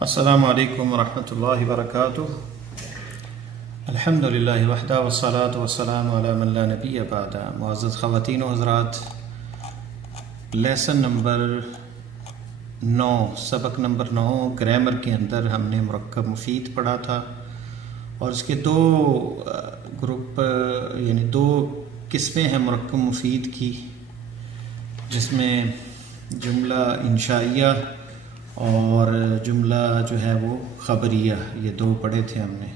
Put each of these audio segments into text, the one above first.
السلام علیکم ورحمۃ اللہ وبرکاتہ۔ الحمدللہ وحدہ والصلاة والسلام علی من لا نبی بعدہ۔ معزز خواتین و حضرات، لیسن نمبر 9 سبق نمبر 9 گرامر کے اندر ہم نے مرکب مفید پڑھا تھا، اور اس کے دو گروپ یعنی دو قسمیں ہیں مرکب مفید کی، جس میں جملہ انشائیہ اور جملہ جو ہے وہ خبریہ، یہ دو پڑھے تھے ہم نے۔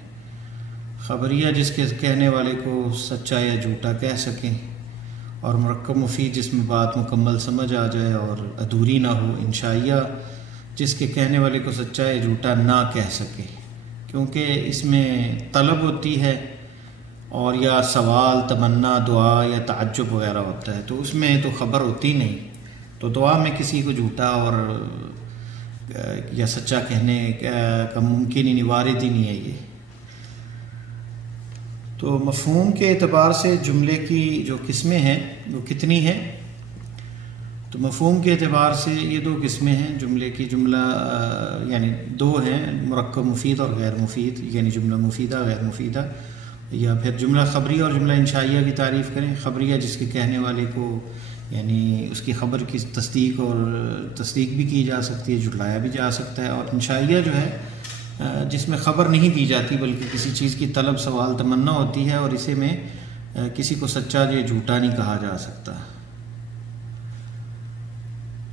خبریہ جس کے کہنے والے کو سچا یا جھوٹا کہہ سکیں، اور مرکب مفید جس میں بات مکمل سمجھ آ جائے اور ادھوری نہ ہو۔ انشائیہ جس کے کہنے والے کو سچا یا جھوٹا نہ کہہ سکے، کیونکہ اس میں طلب ہوتی ہے اور یا سوال، تمنا، دعا یا تعجب وغیرہ ہوتا ہے، تو اس میں تو خبر ہوتی نہیں۔ تو دعا میں کسی کو جھوٹا اور یا سچا کہنے کا ممکن ہی نہیں، وارد ہی نہیں ہے یہ۔ تو مفہوم کے اعتبار سے جملے کی جو قسمیں ہیں وہ کتنی ہیں؟ تو مفہوم کے اعتبار سے یہ دو قسمیں ہیں جملے کی۔ جملہ یعنی دو ہیں، مرکب مفید اور غیر مفید، یعنی جملہ مفیدہ غیر مفیدہ، یا پھر جملہ خبریہ اور جملہ انشائیہ کی تعریف کریں۔ خبریہ جس کے کہنے والے کو یعنی اس کی خبر کی تصدیق بھی کی جا سکتی ہے، جھٹلایا بھی جا سکتا ہے، اور انشائیہ جو ہے جس میں خبر نہیں دی جاتی بلکہ کسی چیز کی طلب، سوال، تمنا ہوتی ہے، اور اسے میں کسی کو سچا یا جھوٹا نہیں کہا جا سکتا۔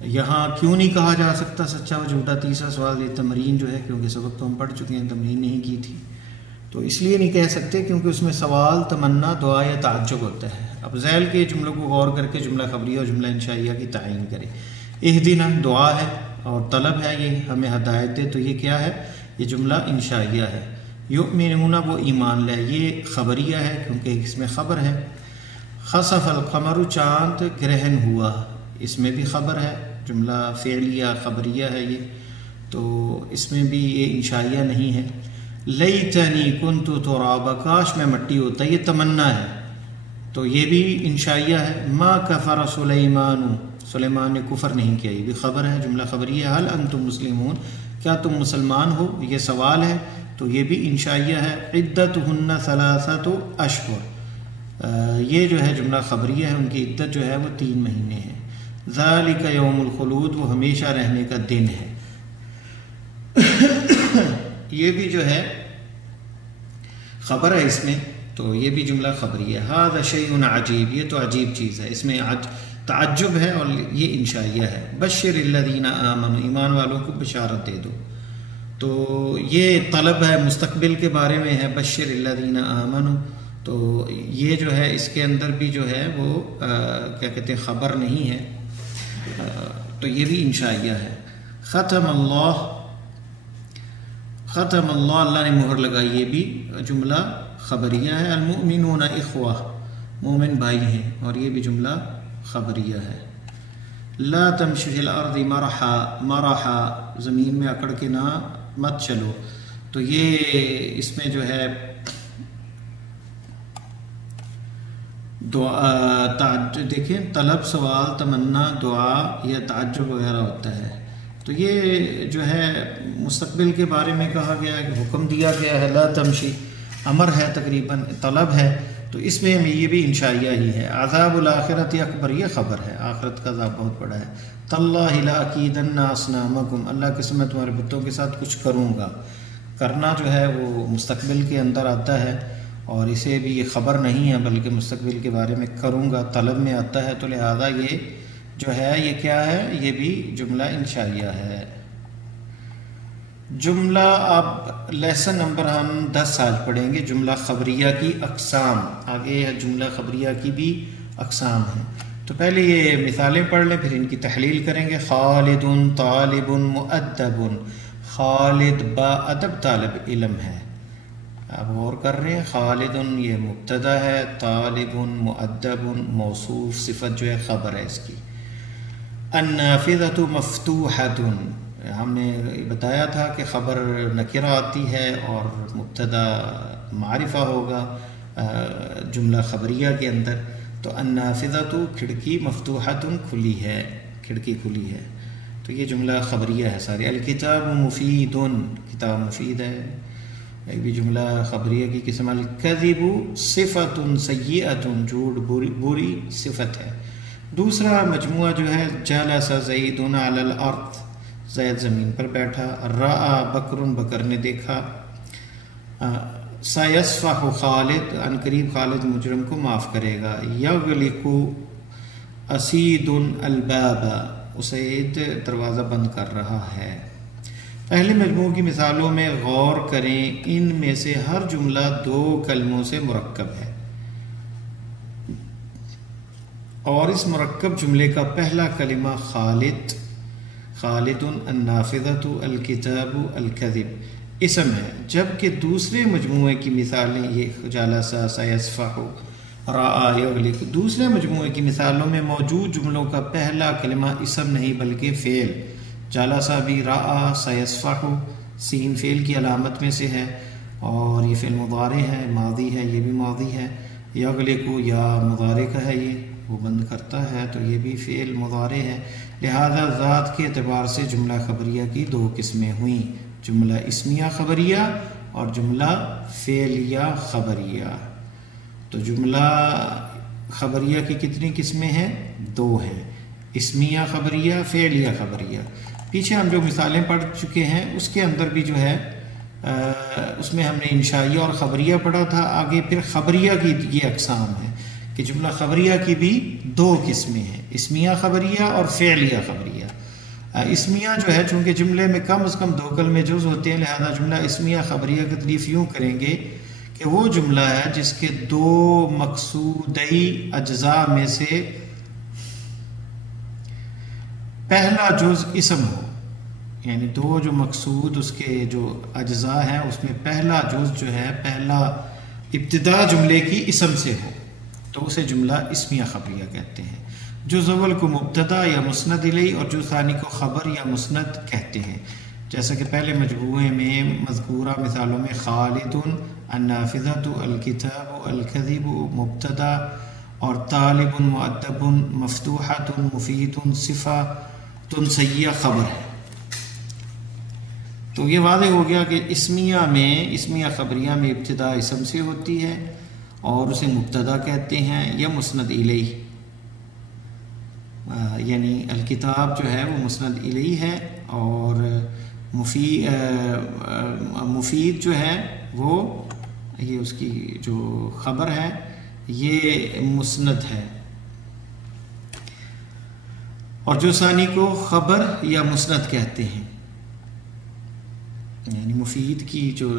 یہاں کیوں نہیں کہا جا سکتا سچا و جھوٹا؟ تیسرا سوال یہ تمرین جو ہے، کیونکہ سبق تو ہم پڑھ چکے ہیں، تمرین نہیں کی تھی، تو اس لیے نہیں کہہ سکتے کیونکہ اس میں سوال، تمنا، دعا یا تعجب ہوتا ہے۔ اب ذیل کے جملوں کو غور کر کے جملہ خبریہ اور جملہ انشائیہ کی تعین کریں۔ اہدنا دعا ہے اور طلب ہے، یہ ہمیں ہدایت دے، تو یہ کیا ہے؟ یہ جملہ انشائیہ ہے۔ یؤمنون وہ ایمان لے، یہ خبریہ ہے کیونکہ اس میں خبر ہے۔ خسف القمر چاند گرہن ہوا، اس میں بھی خبر ہے، جملہ فعلیہ خبریہ ہے یہ، تو اس میں بھی یہ انشائیہ نہیں ہے۔ لیتنی کنت ترابا، کاش میں مٹی ہوتا، یہ تمنا ہے، تو یہ بھی انشائیہ ہے۔ ما کفر سلیمان، سلیمان نے کفر نہیں کیا، یہ بھی خبر ہے، جملہ خبریہ ہے۔ حل انتم مسلمون، کیا تم مسلمان ہو، یہ سوال ہے، تو یہ بھی انشائیہ ہے۔ عدتہن ثلاثۃ اشہر، یہ جو ہے جملہ خبریہ ہے، ان کی عدت جو ہے وہ 3 مہینے ہے۔ ذالک یوم الخلود، وہ ہمیشہ رہنے کا دن ہے، یہ بھی جو ہے خبر ہے اس میں، تو یہ بھی جملہ خبریہ ہے۔ ھذا شیء عجیب، یہ تو عجیب چیز ہے، اس میں تعجب ہے اور یہ انشائیہ ہے۔ بشر الذین آمنوا، ایمان والوں کو بشارت دے دو، تو یہ طلب ہے، مستقبل کے بارے میں ہے۔ بشر الذین آمنوا، تو یہ جو ہے اس کے اندر بھی جو ہے وہ کیا کہتے ہیں، خبر نہیں ہے، تو یہ بھی انشائیہ ہے۔ ختم اللہ، ختم اللہ، اللہ نے مہر لگائی، یہ بھی جملہ خبریہ ہے۔ المؤمنون اخوہ، مومن بھائی ہیں، اور یہ بھی جملہ خبریہ ہے۔ لا تمشوا فی الارض مرحا، مرحا زمین میں اکڑ کے نہ مت چلو، تو یہ اس میں جو ہے دعا، دیکھیں طلب، سوال، تمنا، دعا یا تعجب وغیرہ ہوتا ہے، تو یہ جو ہے مستقبل کے بارے میں کہا گیا ہے کہ حکم دیا گیا ہے۔ لا تمشی امر ہے، تقریباً طلب ہے، تو اس میں یہ بھی انشائیہ ہی ہے۔ عذاب الآخرت اکبر، یہ خبر ہے، آخرت کا عذاب بہت بڑا ہے۔ تاللہ لاکیدن اصنامکم، اللہ کے ساتھ میں تمہارے بتوں کے ساتھ کچھ کروں گا، کرنا جو ہے وہ مستقبل کے اندر آتا ہے، اور اسے بھی یہ خبر نہیں ہے بلکہ مستقبل کے بارے میں کروں گا طلب میں آتا ہے، تو لہذا یہ جو ہے یہ کیا ہے؟ یہ بھی جملہ انشائیہ ہے۔ جملہ اب لیسن نمبر ہم 10 آج پڑھیں گے، جملہ خبریہ کی اقسام۔ آگے جملہ خبریہ کی بھی اقسام ہیں، تو پہلے یہ مثالیں پڑھ لیں، پھر ان کی تحلیل کریں گے۔ خالد طالب مؤدب، خالد با ادب طالب علم ہے۔ اب غور کر رہے ہیں، خالد یہ مبتدا ہے، طالب مؤدب موصوف، صفت جو ہے خبر ہے اس کی۔ النافذۃ مفتوحۃ، ہم نے بتایا تھا کہ خبر نکرہ آتی ہے اور مبتدا معرفہ ہوگا جملہ خبریہ کے اندر، تو النافذۃ کھڑکی، مفتوحۃ کھلی ہے، کھڑکی کھلی ہے، تو یہ جملہ خبریہ ہے سارے. الکتاب مفید، کتاب مفید ہے. ایک بھی جملہ خبریہ کی قسم. الکذب صفت سیئۃ، جھوٹ بری صفت ہے. دوسرا مجموعہ جو ہے جلس زید علی الارض، زید زمین پر بیٹھا. رأى بکر، بکر نے دیکھا. سیصفح خالد، ان قریب خالد مجرم کو معاف کرے گا. یغلق اسید الباب، اسید دروازہ بند کر رہا ہے. پہلے مجموعہ کی مثالوں میں غور کریں. ان میں سے ہر جملہ دو کلموں سے مرکب ہے، اور اس مرکب جملے کا پہلا کلمہ خالد، خالد، النافذۃ، الکتاب، الکذب اسم ہے، جبکہ دوسرے مجموعے کی مثالیں یہ جلس، سیصفح، رأى، یغلق. دوسرے مجموعے کی مثالوں میں موجود جملوں کا پہلا کلمہ اسم نہیں بلکہ فعل. جلس بھی، رأى، سیصفح، سین فعل کی علامت میں سے ہے اور یہ فعل مضارع ہے، ماضی ہے، یہ بھی ماضی ہے. یغلق یا مضارع کا ہے، یہ وہ بند کرتا ہے، تو یہ بھی فعل مضارع ہے. لہذا ذات کے اعتبار سے جملہ خبریہ کی دو قسمیں ہوئیں، جملہ اسمیہ خبریہ اور جملہ فعلیہ خبریہ. تو جملہ خبریہ کی کتنی قسمیں ہیں؟ دو ہیں، اسمیہ خبریہ، فعلیہ خبریہ. پیچھے ہم جو مثالیں پڑھ چکے ہیں اس کے اندر بھی جو ہے اس میں ہم نے انشائیہ اور خبریہ پڑھا تھا. آگے پھر خبریہ کی یہ اقسام ہیں کہ جملہ خبریہ کی بھی دو قسمیں ہیں، اسمیہ خبریہ اور فعلیہ خبریہ. اسمیہ جو ہے چونکہ جملے میں کم از کم دو کلمے جز ہوتے ہیں، لہذا جملہ اسمیہ خبریہ کی تعریف یوں کریں گے کہ وہ جملہ ہے جس کے دو مقصودی اجزاء میں سے پہلا جز اسم ہو، یعنی دو جو مقصود اس کے جو اجزاء ہیں اس میں پہلا جز جو ہے، پہلا ابتدا جملے کی اسم سے ہو، تو اسے جملہ اسمیہ خبریہ کہتے ہیں. جز اول کو مبتدا یا مسند الیہ اور جز ثانی کو خبر یا مسند کہتے ہیں. جیسا کہ پہلے مجموعے میں مذکورہ مثالوں میں خالد، النافذۃ، الکتاب، الکذب مبتدا اور طالب، مؤدب، مفتوحۃ، مفید، صفۃ سیئہ خبر ہے. تو یہ واضح ہو گیا کہ اسمیہ خبریہ میں ابتدا اسم سے ہوتی ہے اور اسے مبتدا کہتے ہیں یا مسند الیہ، یعنی الکتاب جو ہے وہ مسند الیہ ہے اور مفید جو ہے وہ یہ اس کی جو خبر ہے یہ مسند ہے، اور جو ثانی کو خبر یا مسند کہتے ہیں. یعنی مفید کی جو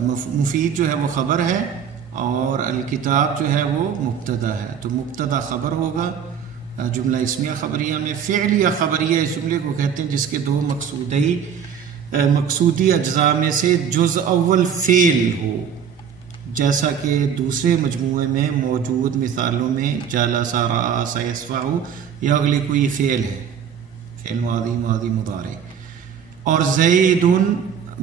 مفید جو ہے وہ خبر ہے اور الکتاب جو ہے وہ مبتدا ہے، تو مبتدا خبر ہوگا جملہ اسمیہ خبریہ میں. فعلیہ خبریہ اس جملے کو کہتے ہیں جس کے دو مقصودی اجزاء میں سے جز اول فعل ہو، جیسا کہ دوسرے مجموعے میں موجود مثالوں میں جلس، رأى، سیصفح، یغلق یہ فعل ہے، فعل ماضی مضارع. اور زید،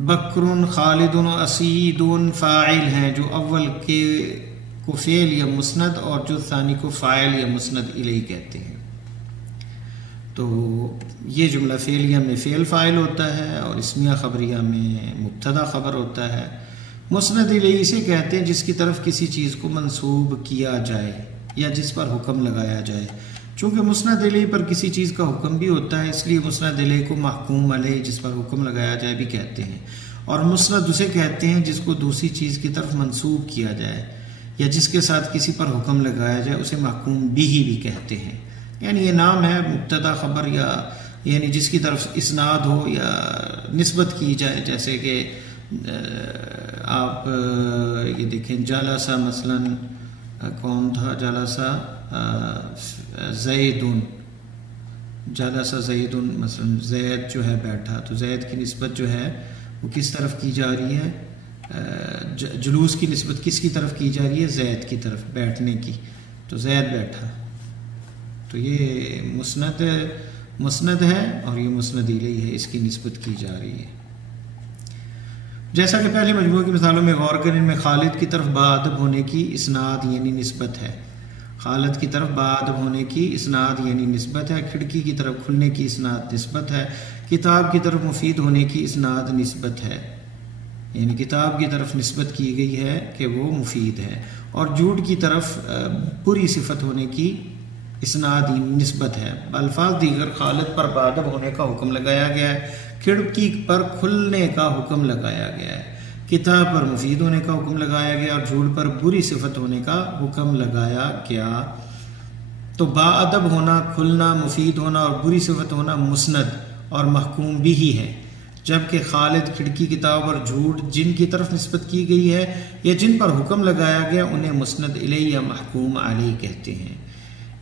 بکر، خالد، اسید فاعل ہیں جو اول کے کو فعل یا مسند اور جو ثانی کو فاعل یا مسند الیہ کہتے ہیں. تو یہ جملہ فعلیہ میں فعل فاعل ہوتا ہے اور اسمیہ خبریہ میں مبتدا خبر ہوتا ہے. مسند الیہ اسے کہتے ہیں جس کی طرف کسی چیز کو منسوب کیا جائے یا جس پر حکم لگایا جائے. چونکہ مسند الیہ پر کسی چیز کا حکم بھی ہوتا ہے، اس لیے مسند الیہ کو محکوم علیہ جس پر حکم لگایا جائے بھی کہتے ہیں. اور مسند اسے کہتے ہیں جس کو دوسری چیز کی طرف منسوب کیا جائے یا جس کے ساتھ کسی پر حکم لگایا جائے اسے محکوم بھی کہتے ہیں. یعنی یہ نام ہے مبتدا خبر، یا یعنی جس کی طرف اسناد ہو یا نسبت کی جائے. جیسے کہ آپ یہ دیکھیں جلسہ مثلا کون تھا، جلسہ زیدن، جلسہ زیدن مثلا زید جو ہے بیٹھا، تو زید کی نسبت جو ہے وہ کس طرف کی جا رہی ہے، جلوس کی نسبت کس کی طرف کی جا رہی ہے، زید کی طرف، بیٹھنے کی. تو زید بیٹھا، تو یہ مسند ہے اور یہ مسند الیہ ہے، اس کی نسبت کی جا رہی ہے. جیسا کہ پہلے مجموعے کی مثالوں میں غور کریں، ان میں خالد کی طرف باادب ہونے کی اسناد یعنی نسبت ہے، خالد کی طرف باادب ہونے کی اسناد یعنی نسبت ہے، کھڑکی کی طرف کھلنے کی اسناد نسبت ہے، کتاب کی طرف مفید ہونے کی اسناد نسبت ہے، یعنی کتاب کی طرف نسبت کی گئی ہے کہ وہ مفید ہے، اور جھوٹ کی طرف بری صفت ہونے کی اسناد نسبت ہے۔ الفاظ دیگر خالد پر باادب ہونے کا حکم لگایا گیا ہے، کھڑکی پر کھلنے کا حکم لگایا گیا ہے، کتاب پر مفید ہونے کا حکم لگایا گیا، اور جھوٹ پر بری صفت ہونے کا حکم لگایا گیا۔ تو باادب ہونا، کھلنا، مفید ہونا اور بری صفت ہونا مسند اور محکوم بھی ہی ہے، جبکہ خالد، کھڑکی، کتاب اور جھوٹ جن کی طرف نسبت کی گئی ہے یا جن پر حکم لگایا گیا انہیں مسند الیہ یا محکوم علیہ کہتے ہیں۔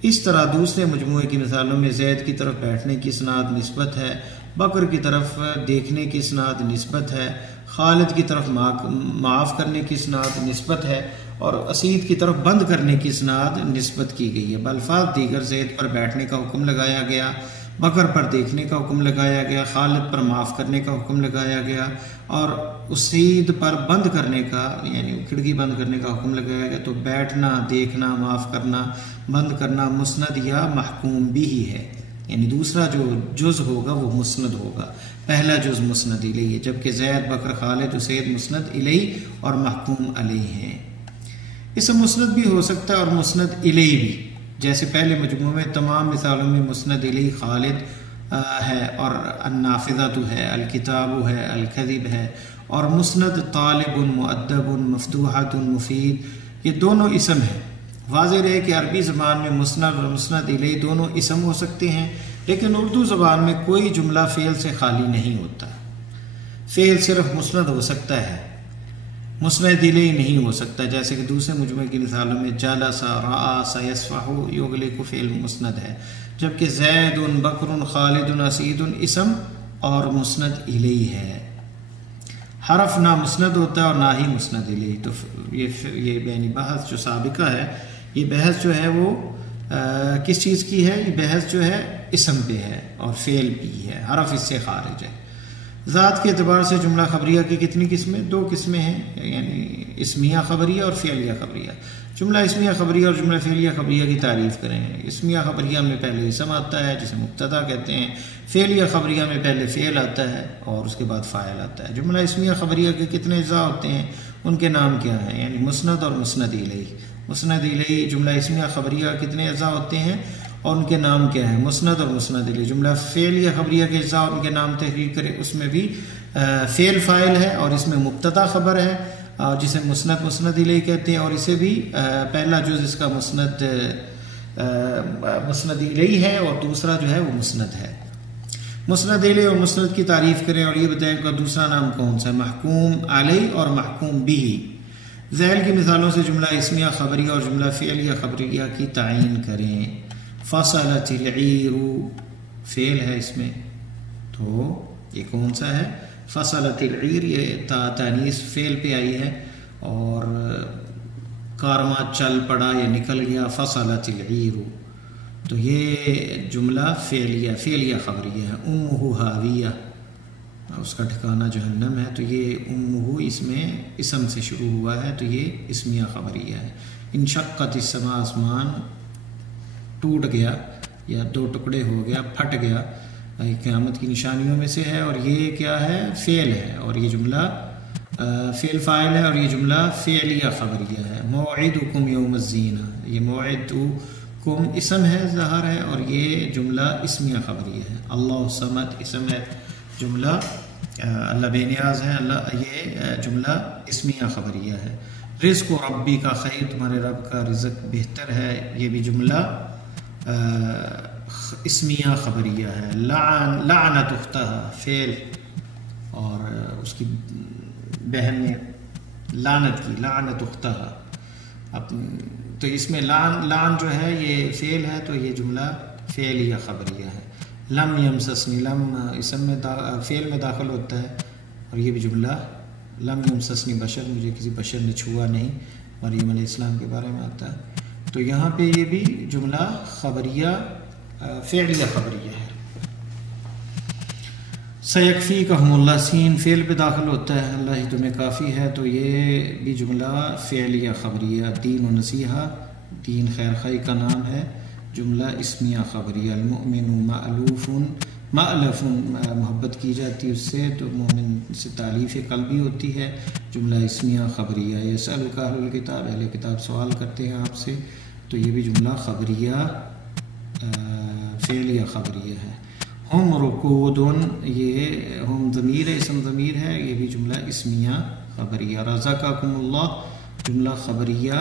اس طرح دوسرے مجموعے کی مثالوں میں زید کی طرف بیٹھنے کی اسناد نسبت ہے، بکر کی طرف دیکھنے کی اسناد نسبت ہے، خالد کی طرف معاف کرنے کی اسناد نسبت ہے، اور اسید کی طرف بند کرنے کی اسناد نسبت کی گئی ہے۔ بالفاظ دیگر زید پر بیٹھنے کا حکم لگایا گیا، بکر پر دیکھنے کا حکم لگایا گیا، خالد پر معاف کرنے کا حکم لگایا گیا، اور اسید پر بند کرنے کا یعنی کھڑکی بند کرنے کا حکم لگایا گیا۔ تو بیٹھنا، دیکھنا، معاف کرنا، بند کرنا مسند یا محکوم بھی ہی ہے، یعنی دوسرا جو جز ہوگا وہ مسند ہوگا، پہلا جز مسند الیہ، جبکہ زید، بکر، خالد، اسید مسند الیہ اور محکوم علیہ ہیں۔ اسم مسند بھی ہو سکتا ہے اور مسند الیہ بھی، جیسے پہلے مجموعے میں تمام مثالوں میں مسند الیہ خالد ہے اور النافذۃ ہے، الکتاب ہے، الکذب ہے، اور مسند طالب، مؤدب، مفتوحۃ، مفید، یہ دونوں اسم ہیں۔ واضح رہے کہ عربی زبان میں مسند اور مسند الیہ دونوں اسم ہو سکتے ہیں، لیکن اردو زبان میں کوئی جملہ فعل سے خالی نہیں ہوتا۔ فعل صرف مسند ہو سکتا ہے، مسند الیہ نہیں ہو سکتا، جیسے کہ دوسرے مجموعے کی مثالوں میں جلس، رأى، سیصفح، یغلق فعل مسند ہے، جبکہ زید، بکر، خالد، اسید اسم اور مسند الیہ ہے۔ حرف نہ مسند ہوتا ہے اور نہ ہی مسند الیہ۔ تو یہ یعنی بحث جو سابقہ ہے، یہ بحث جو ہے وہ کس چیز کی ہے؟ یہ بحث جو ہے اسم پہ ہے اور فعل بھی ہے، حرف اس سے خارج ہے۔ ذات کے اعتبار سے جملہ خبریہ کی کتنی قسمیں؟ دو قسمیں ہیں، یعنی اسمیہ خبریہ اور فعلیہ خبریہ۔ جملہ اسمیہ خبریہ اور جملہ فعلیہ خبریہ کی تعریف کریں۔ اسمیہ خبریہ میں پہلے اسم آتا ہے جسے مبتدا کہتے ہیں، فعلیہ خبریہ میں پہلے فعل آتا ہے اور اس کے بعد فاعل آتا ہے۔ جملہ اسمیہ خبریہ کے کتنے اجزاء ہوتے ہیں؟ ان کے نام کیا ہیں؟ یعنی مسند اور مسند الیہ۔ مسند الیہ جملہ اسمیہ خبریہ کتنے اجزاء ہوتے ہیں اور ان کے نام کیا ہیں؟ مسند اور مسند الیہ۔ جملہ فعلیہ خبریہ کے اجزاء اور ان کے نام تحریر کرے، اس میں بھی فعل فاعل ہے اور اس میں مبتدا خبر ہے جسے مسند مسند الیہ کہتے ہیں، اور اسے بھی پہلا جز اس کا مسند الیہ ہے اور دوسرا جو ہے وہ مسند ہے۔ مسند الیہ اور مسند کی تعریف کریں اور یہ بتائیں کہ دوسرا نام کون سا ہے؟ محکوم علیہ اور محکوم بھی۔ ذیل کی مثالوں سے جملہ اسمیہ خبریہ اور جملہ فعلیہ خبریہ کی تعین کریں۔ فصلت العیر، فعل ہے اس میں، تو یہ کون سا ہے؟ فصلت العیر، یہ تانیث فعل پہ آئی ہے، اور کارواں چل پڑا یا نکل گیا، فصلت العیر، تو یہ جملہ فعلیہ خبریہ ہے۔ امہ ہاویہ، اس کا ٹھکانہ جہنم ہے، تو یہ امہ اس میں اسم سے شروع ہوا ہے، تو یہ اسمیہ خبریہ ہے۔ انشقت السماء، آسمان ٹوٹ گیا یا دو ٹکڑے ہو گیا، پھٹ گیا، قیامت کی نشانیوں میں سے ہے، اور یہ کیا ہے؟ فعل ہے، اور یہ جملہ فعل فاعل ہے، اور یہ جملہ فعلیہ خبریہ ہے۔ موعدکم یوم الزینہ، یہ موعدکم اسم ہے، ظاہر ہے، اور یہ جملہ اسمیہ خبریہ ہے۔ اللہ صمد اسم ہے، جملہ اللہ بے نیاز ہے، اللہ، یہ جملہ اسمیہ خبریہ ہے۔ رزق و ربی کا خیر، تمہارے رب کا رزق بہتر ہے، یہ بھی جملہ اسمیہ خبریہ ہے۔ لعنت اختہا، فعل، اور اس کی بہن نے لعنت کی، لعنت اختہا، تو اس میں لعن جو ہے یہ فعل ہے، تو یہ جملہ فعلیہ خبریہ ہے۔ لم یمسسنی، لم اسم میں فعل میں داخل ہوتا ہے، اور یہ بھی جملہ لم یمسسنی بشر، مجھے کسی بشر نے چھوا نہیں، مریم علیہ السلام کے بارے میں آتا ہے، تو یہاں پہ یہ بھی جملہ خبریہ فعلیہ خبریہ ہے۔ سیکفیکہم اللہ، سین فعل پہ داخل ہوتا ہے، اللہ ہی تمہیں کافی ہے، تو یہ بھی جملہ فعلیہ خبریہ۔ دین و نصیحہ دین خیر خواہی کا نام ہے، جملہ اسمیہ خبریہ، المؤمن مألوف، مألف محبت کی جاتی ہے اس سے، تو مومن سے تعلیف قلبی ہوتی ہے، جملہ اسمیہ خبریہ۔ یسألک اہل الکتاب، اہل کتاب سوال کرتے ہیں آپ سے، تو یہ بھی جملہ خبریہ فعلیہ خبریہ ہے۔ ہم رقود، یہ ہم ضمیر ہے، اسم ضمیر ہے، یہ بھی جملہ اسمیہ خبریہ۔ رزقکم اللہ، جملہ خبریہ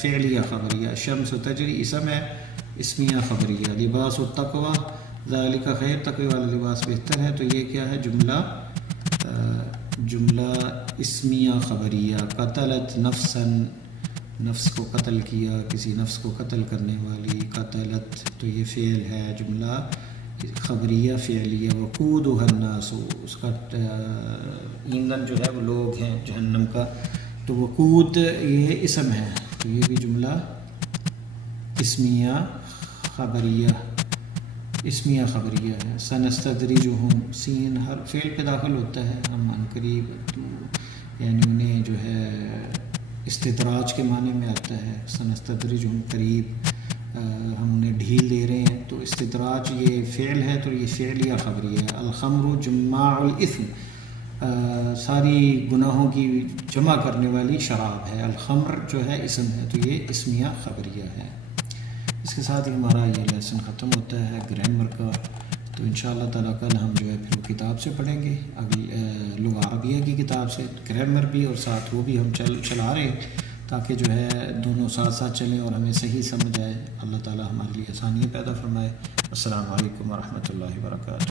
فعلیہ خبریہ۔ الشمس تجری، اسم ہے، اسمیہ خبریہ۔ لباس التقوی، ذالک خیر، تقوی والا لباس بہتر ہے، تو یہ کیا ہے؟ جملہ اسمیہ خبریہ۔ قتلت نفسا، نفس کو قتل کیا، کسی نفس کو قتل کرنے والی، قتلت، تو یہ فعل ہے، جملہ خبریہ فعلیہ۔ وقودها الناس، اس کا ایندھن جو ہے وہ لوگ ہیں جہنم کا، تو وقود یہ اسم ہے، تو یہ بھی جملہ اسمیہ خبریہ، اسمیہ خبریہ ہے۔ سنستدرجہم، سین ہر فعل پہ داخل ہوتا ہے، ہم عن قریب، یعنی انہیں جو ہے استدراج کے معنی میں آتا ہے، سنستدرجہم قریب، ہم انہیں ڈھیل دے رہے ہیں، تو استدراج یہ فعل ہے، تو یہ فعلیہ خبریہ ہے۔ الخمر جماع الاثم، ساری گناہوں کی جمع کرنے والی شراب ہے۔ الخمر جو ہے اسم ہے، تو یہ اسمیہ خبریہ ہے۔ اس کے ساتھ ہی ہمارا یہ لیسن ختم ہوتا ہے گرامر کا، تو انشاءاللہ تعالیٰ کل ہم جو ہے پھر وہ کتاب سے پڑھیں گے، لغہ عربیہ کی کتاب سے، گرامر بھی، اور ساتھ وہ بھی ہم چلا رہے ہیں تاکہ جو ہے دونوں ساتھ ساتھ چلیں اور ہمیں صحیح سمجھ آئے۔ اللہ تعالیٰ ہمارے لیے آسانیاں پیدا فرمائے۔ السلام علیکم ورحمۃ اللہ وبرکاتہ۔